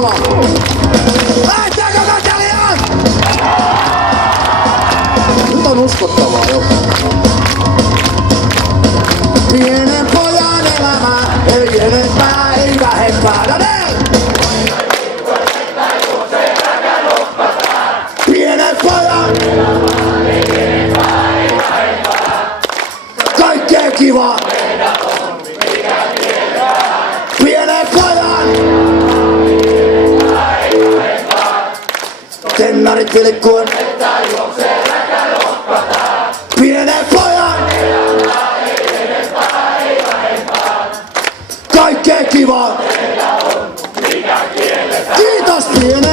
Salola. Lähteekö katselijat? Nyt on uskottavaa jo. Pienen pojan elämä, ei enempää, ei vähempää. No niin! Pienen pojan elämä, ei enempää, ei vähempää. Kaikkea kivaa. Pienen pojan tennarit vilkkuen. Pienen pojan kaikkea kivaa. Kiitos pienen